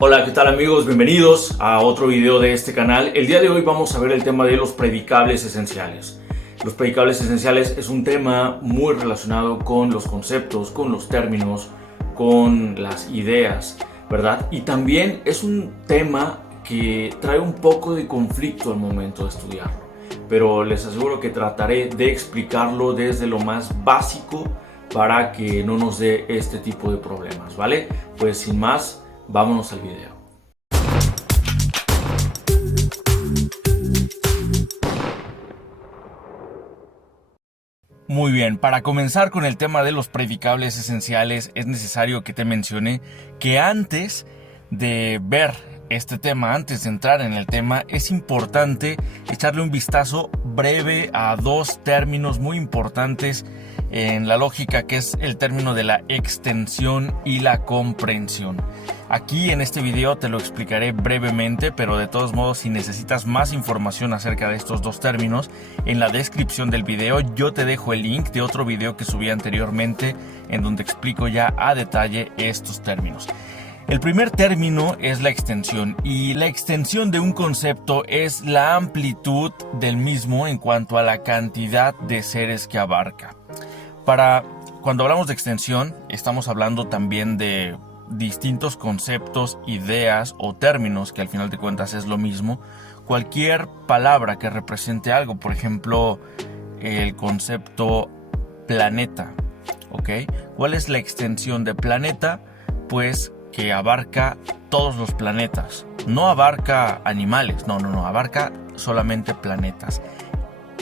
Hola, ¿qué tal amigos? Bienvenidos a otro video de este canal. El día de hoy vamos a ver el tema de los predicables esenciales. Los predicables esenciales es un tema muy relacionado con los conceptos, con los términos, con las ideas, ¿verdad? Y también es un tema que trae un poco de conflicto al momento de estudiarlo. Pero les aseguro que trataré de explicarlo desde lo más básico para que no nos dé este tipo de problemas, ¿vale? Pues sin más, vámonos al video. Muy bien, para comenzar con el tema de los predicables esenciales es necesario que te mencione que antes de ver este tema, antes de entrar en el tema, es importante echarle un vistazo breve a dos términos muy importantes en la lógica, que es el término de la extensión y la comprensión. Aquí en este video te lo explicaré brevemente, pero de todos modos, si necesitas más información acerca de estos dos términos, en la descripción del video yo te dejo el link de otro video que subí anteriormente en donde explico ya a detalle estos términos. El primer término es la extensión, y la extensión de un concepto es la amplitud del mismo en cuanto a la cantidad de seres que abarca. Cuando hablamos de extensión, estamos hablando también de distintos conceptos, ideas o términos, que al final de cuentas es lo mismo. Cualquier palabra que represente algo, por ejemplo, el concepto planeta, ¿ok? ¿Cuál es la extensión de planeta? Pues que abarca todos los planetas. No abarca animales, no, abarca solamente planetas.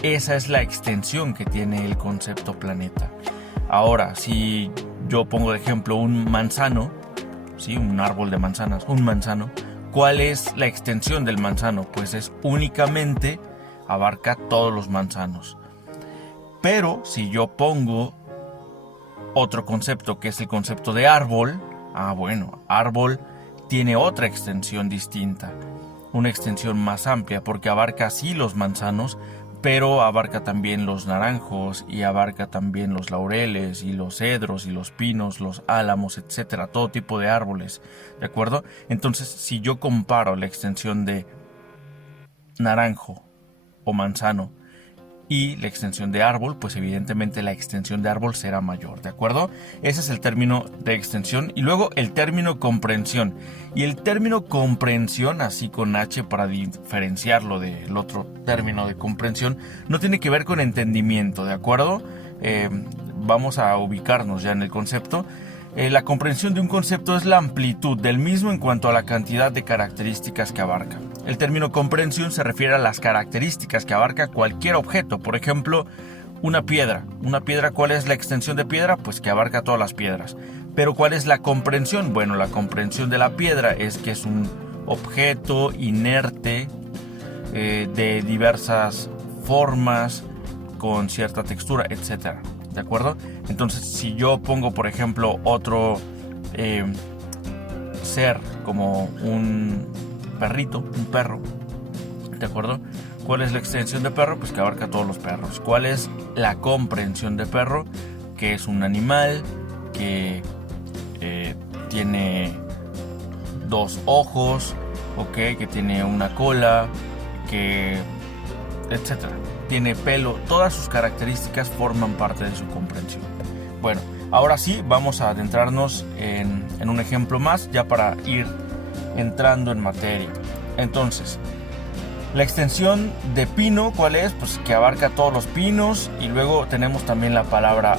Esa es la extensión que tiene el concepto planeta. Ahora, si yo pongo de ejemplo un manzano, ¿sí? Un árbol de manzanas, un manzano, ¿cuál es la extensión del manzano? Pues es únicamente abarca todos los manzanos. Pero si yo pongo otro concepto, que es el concepto de árbol, árbol tiene otra extensión distinta, una extensión más amplia, porque abarca sí los manzanos, pero abarca también los naranjos y abarca también los laureles y los cedros y los pinos, los álamos, etcétera, todo tipo de árboles, ¿de acuerdo? Entonces, si yo comparo la extensión de naranjo o manzano y la extensión de árbol, pues evidentemente la extensión de árbol será mayor, ¿de acuerdo? Ese es el término de extensión. Y luego el término comprensión. Y el término comprensión, así con H para diferenciarlo del otro término de comprensión, no tiene que ver con entendimiento, ¿de acuerdo? Vamos a ubicarnos ya en el concepto. La comprensión de un concepto es la amplitud del mismo en cuanto a la cantidad de características que abarca. El término comprensión se refiere a las características que abarca cualquier objeto. Por ejemplo, una piedra. Una piedra, ¿cuál es la extensión de piedra? Pues que abarca todas las piedras. Pero ¿cuál es la comprensión? Bueno, la comprensión de la piedra es que es un objeto inerte de diversas formas, con cierta textura, etcétera. ¿De acuerdo? Entonces, si yo pongo, por ejemplo, otro ser como un perrito, un perro, ¿de acuerdo? ¿Cuál es la extensión de perro? Pues que abarca todos los perros. ¿Cuál es la comprensión de perro? Que es un animal que tiene dos ojos, ¿ok? Que tiene una cola, que etcétera. Tiene pelo, todas sus características forman parte de su comprensión. Bueno, ahora sí, vamos a adentrarnos en un ejemplo más, ya para ir entrando en materia. Entonces, la extensión de pino, ¿cuál es? Pues que abarca todos los pinos. Y luego tenemos también la palabra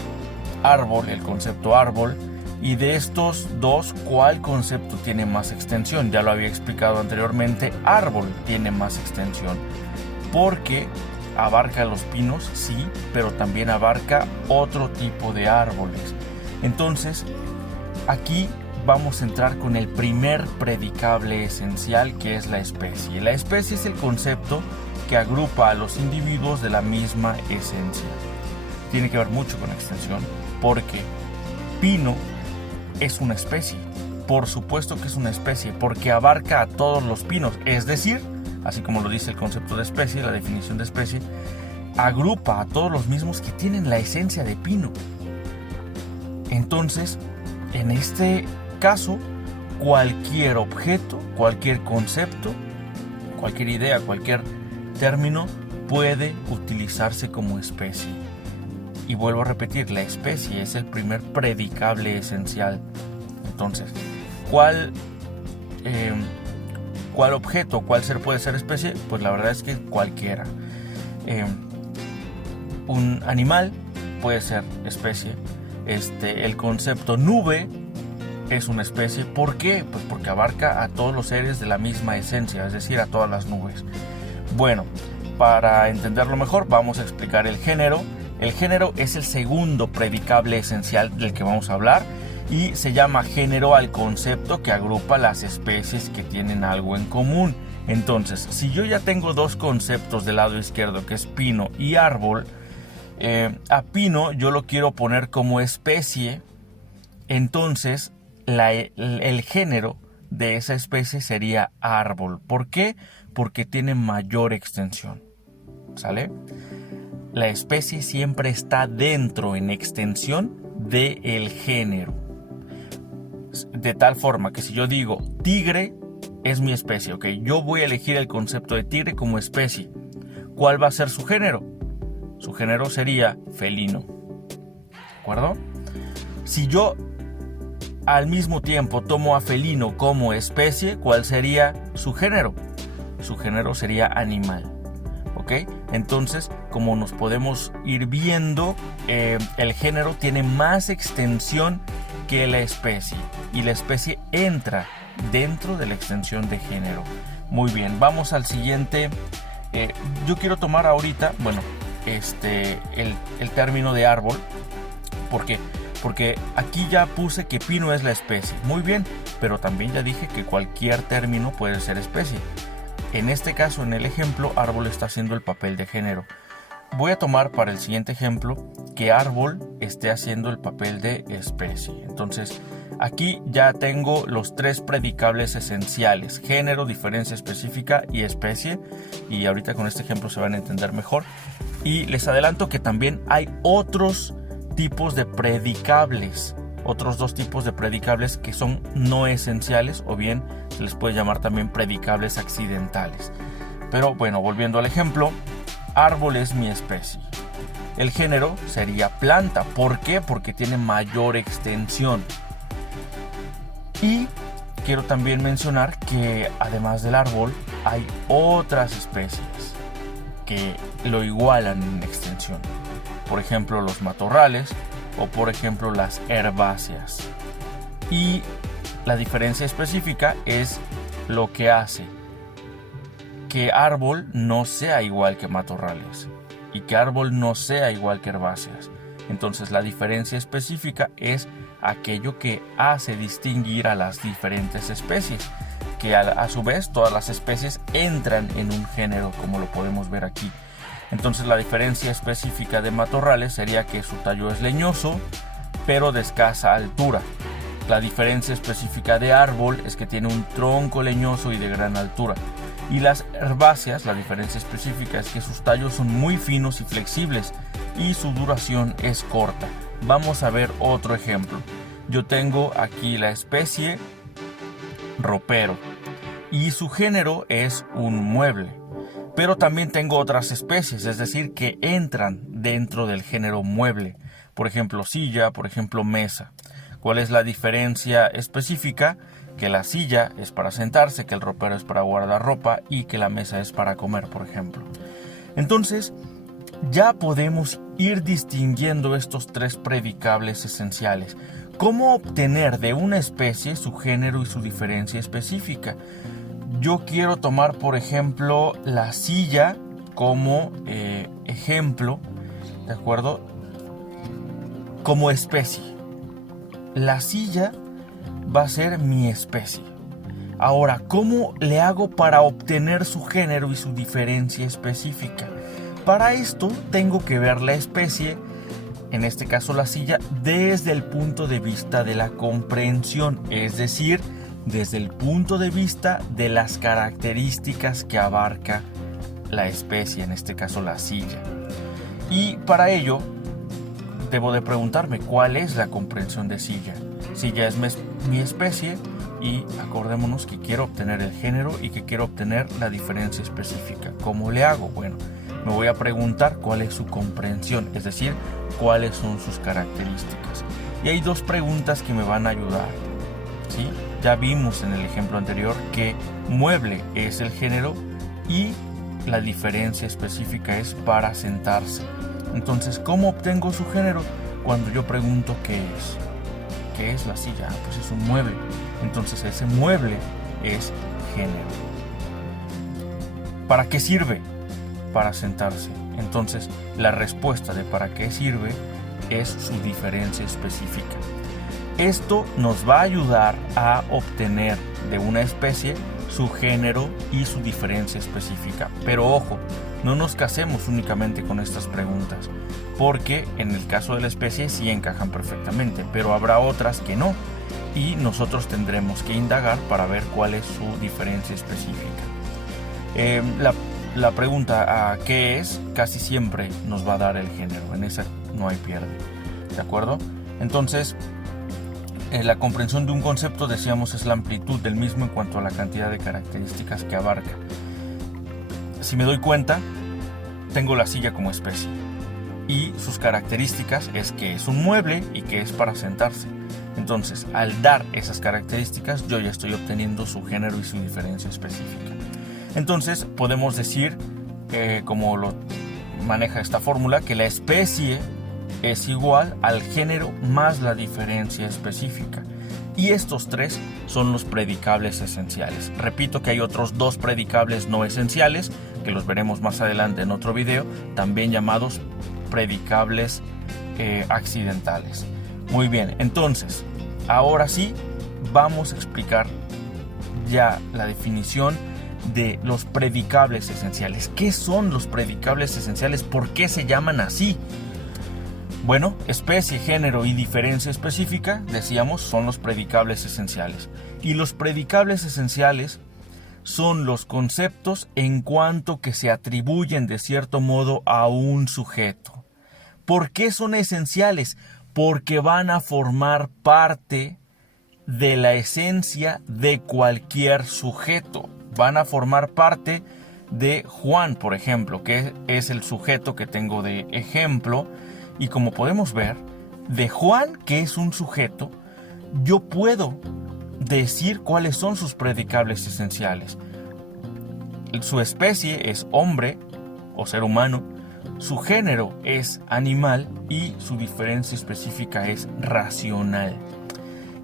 árbol, el concepto árbol. Y de estos dos, ¿cuál concepto tiene más extensión? Ya lo había explicado anteriormente, árbol tiene más extensión, porque abarca los pinos, sí, pero también abarca otro tipo de árboles. Entonces, aquí vamos a entrar con el primer predicable esencial, que es la especie. La especie es el concepto que agrupa a los individuos de la misma esencia. Tiene que ver mucho con extensión, porque pino es una especie. Por supuesto que es una especie, porque abarca a todos los pinos, es decir, así como lo dice el concepto de especie, la definición de especie, agrupa a todos los mismos que tienen la esencia de pino. Entonces, en este caso, cualquier objeto, cualquier concepto, cualquier idea, cualquier término puede utilizarse como especie. Y vuelvo a repetir, la especie es el primer predicable esencial. Entonces, ¿cuál objeto, cuál ser puede ser especie? Pues la verdad es que cualquiera. Un animal puede ser especie. El concepto nube es una especie. ¿Por qué? Pues porque abarca a todos los seres de la misma esencia, es decir, a todas las nubes. Bueno, para entenderlo mejor, vamos a explicar el género. El género es el segundo predicable esencial del que vamos a hablar y se llama género al concepto que agrupa las especies que tienen algo en común. Entonces, si yo ya tengo dos conceptos del lado izquierdo, que es pino y árbol, a pino yo lo quiero poner como especie, entonces el género de esa especie sería árbol. ¿Por qué? Porque tiene mayor extensión. ¿Sale? La especie siempre está dentro en extensión del género. De tal forma que si yo digo tigre es mi especie, ok, yo voy a elegir el concepto de tigre como especie. ¿Cuál va a ser su género? Su género sería felino. ¿De acuerdo? Si yo al mismo tiempo tomo a felino como especie, ¿cuál sería su género? Su género sería animal. ¿Ok? Entonces, como nos podemos ir viendo, el género tiene más extensión que la especie. Y la especie entra dentro de la extensión de género. Muy bien, vamos al siguiente. Yo quiero tomar ahorita, el término de árbol. ¿Por qué? Porque aquí ya puse que pino es la especie. Muy bien, pero también ya dije que cualquier término puede ser especie. En este caso, en el ejemplo, árbol está haciendo el papel de género. Voy a tomar para el siguiente ejemplo que árbol esté haciendo el papel de especie. Entonces, aquí ya tengo los tres predicables esenciales: género, diferencia específica y especie. Y ahorita con este ejemplo se van a entender mejor. Y les adelanto que también hay otros tipos de predicables. Otros dos tipos de predicables que son no esenciales, o bien se les puede llamar también predicables accidentales. Pero bueno, volviendo al ejemplo, árbol es mi especie. El género sería planta. ¿Por qué? Porque tiene mayor extensión. Y quiero también mencionar que además del árbol hay otras especies que lo igualan en extensión. Por ejemplo, los matorrales, o por ejemplo las herbáceas. Y la diferencia específica es lo que hace que árbol no sea igual que matorrales y que árbol no sea igual que herbáceas. Entonces la diferencia específica es aquello que hace distinguir a las diferentes especies, que a su vez todas las especies entran en un género, como lo podemos ver aquí. Entonces la diferencia específica de matorrales sería que su tallo es leñoso, pero de escasa altura. La diferencia específica de árbol es que tiene un tronco leñoso y de gran altura. Y las herbáceas, la diferencia específica es que sus tallos son muy finos y flexibles y su duración es corta. Vamos a ver otro ejemplo. Yo tengo aquí la especie ropero y su género es un mueble. Pero también tengo otras especies, es decir, que entran dentro del género mueble. Por ejemplo, silla, por ejemplo, mesa. ¿Cuál es la diferencia específica? Que la silla es para sentarse, que el ropero es para guardar ropa y que la mesa es para comer, por ejemplo. Entonces, ya podemos ir distinguiendo estos tres predicables esenciales. ¿Cómo obtener de una especie su género y su diferencia específica? Yo quiero tomar, por ejemplo, la silla como ejemplo, ¿de acuerdo? Como especie. La silla va a ser mi especie. Ahora, ¿cómo le hago para obtener su género y su diferencia específica? Para esto tengo que ver la especie, en este caso la silla, desde el punto de vista de la comprensión, es decir, desde el punto de vista de las características que abarca la especie, en este caso la silla. Y para ello debo de preguntarme cuál es la comprensión de silla. Silla es mi especie, y acordémonos que quiero obtener el género y que quiero obtener la diferencia específica. ¿Cómo le hago? Bueno, me voy a preguntar cuál es su comprensión, es decir, cuáles son sus características. Y hay dos preguntas que me van a ayudar, ¿sí? Ya vimos en el ejemplo anterior que mueble es el género y la diferencia específica es para sentarse. Entonces, ¿cómo obtengo su género? Cuando yo pregunto qué es. ¿Qué es la silla? Pues es un mueble. Entonces ese mueble es género. ¿Para qué sirve? Para sentarse. Entonces la respuesta de para qué sirve es su diferencia específica. Esto nos va a ayudar a obtener de una especie su género y su diferencia específica. Pero ojo, no nos casemos únicamente con estas preguntas, porque en el caso de la especie sí encajan perfectamente, pero habrá otras que no, y nosotros tendremos que indagar para ver cuál es su diferencia específica. La pregunta a qué es casi siempre nos va a dar el género, en esa no hay pierde, ¿de acuerdo? Entonces, la comprensión de un concepto, decíamos, es la amplitud del mismo en cuanto a la cantidad de características que abarca. Si me doy cuenta, tengo la silla como especie y sus características es que es un mueble y que es para sentarse. Entonces, al dar esas características, yo ya estoy obteniendo su género y su diferencia específica. Entonces, podemos decir, como lo maneja esta fórmula, que la especie es igual al género más la diferencia específica. Y estos tres son los predicables esenciales. Repito que hay otros dos predicables no esenciales, que los veremos más adelante en otro video, también llamados predicables accidentales. Muy bien, entonces, ahora sí, vamos a explicar ya la definición de los predicables esenciales. ¿Qué son los predicables esenciales? ¿Por qué se llaman así? Bueno, especie, género y diferencia específica, decíamos, son los predicables esenciales. Y los predicables esenciales son los conceptos en cuanto que se atribuyen de cierto modo a un sujeto. ¿Por qué son esenciales? Porque van a formar parte de la esencia de cualquier sujeto. Van a formar parte de Juan, por ejemplo, que es el sujeto que tengo de ejemplo. Y como podemos ver, de Juan, que es un sujeto, yo puedo decir cuáles son sus predicables esenciales. Su especie es hombre o ser humano, su género es animal y su diferencia específica es racional.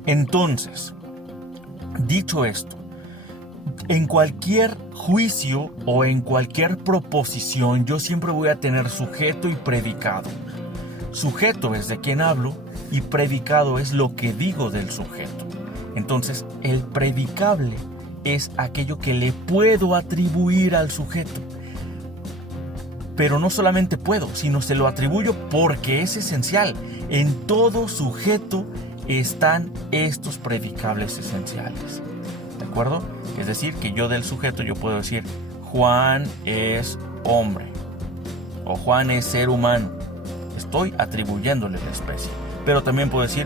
Entonces, dicho esto, en cualquier juicio o en cualquier proposición yo siempre voy a tener sujeto y predicado. Sujeto es de quien hablo y predicado es lo que digo del sujeto. Entonces, el predicable es aquello que le puedo atribuir al sujeto. Pero no solamente puedo, sino se lo atribuyo porque es esencial. En todo sujeto están estos predicables esenciales. ¿De acuerdo? Es decir, que yo del sujeto yo puedo decir Juan es hombre o Juan es ser humano. Estoy atribuyéndole la especie. Pero también puedo decir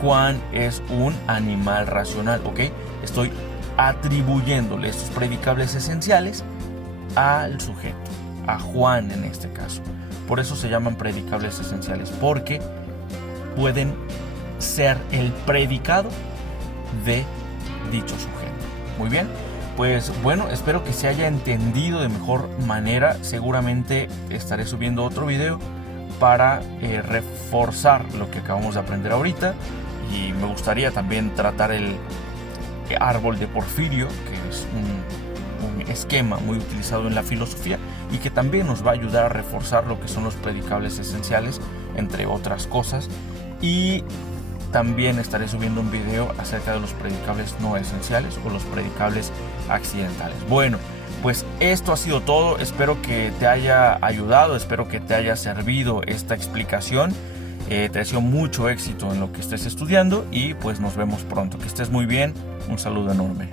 Juan es un animal racional, ¿ok? Estoy atribuyéndole estos predicables esenciales al sujeto, a Juan en este caso. Por eso se llaman predicables esenciales, porque pueden ser el predicado de dicho sujeto. Muy bien, pues bueno, espero que se haya entendido de mejor manera. Seguramente estaré subiendo otro video para reforzar lo que acabamos de aprender ahorita, y me gustaría también tratar el árbol de Porfirio, que es un esquema muy utilizado en la filosofía y que también nos va a ayudar a reforzar lo que son los predicables esenciales, entre otras cosas. Y también estaré subiendo un video acerca de los predicables no esenciales o los predicables accidentales. Bueno, pues esto ha sido todo. Espero que te haya ayudado, espero que te haya servido esta explicación. Te deseo mucho éxito en lo que estés estudiando y pues nos vemos pronto. Que estés muy bien. Un saludo enorme.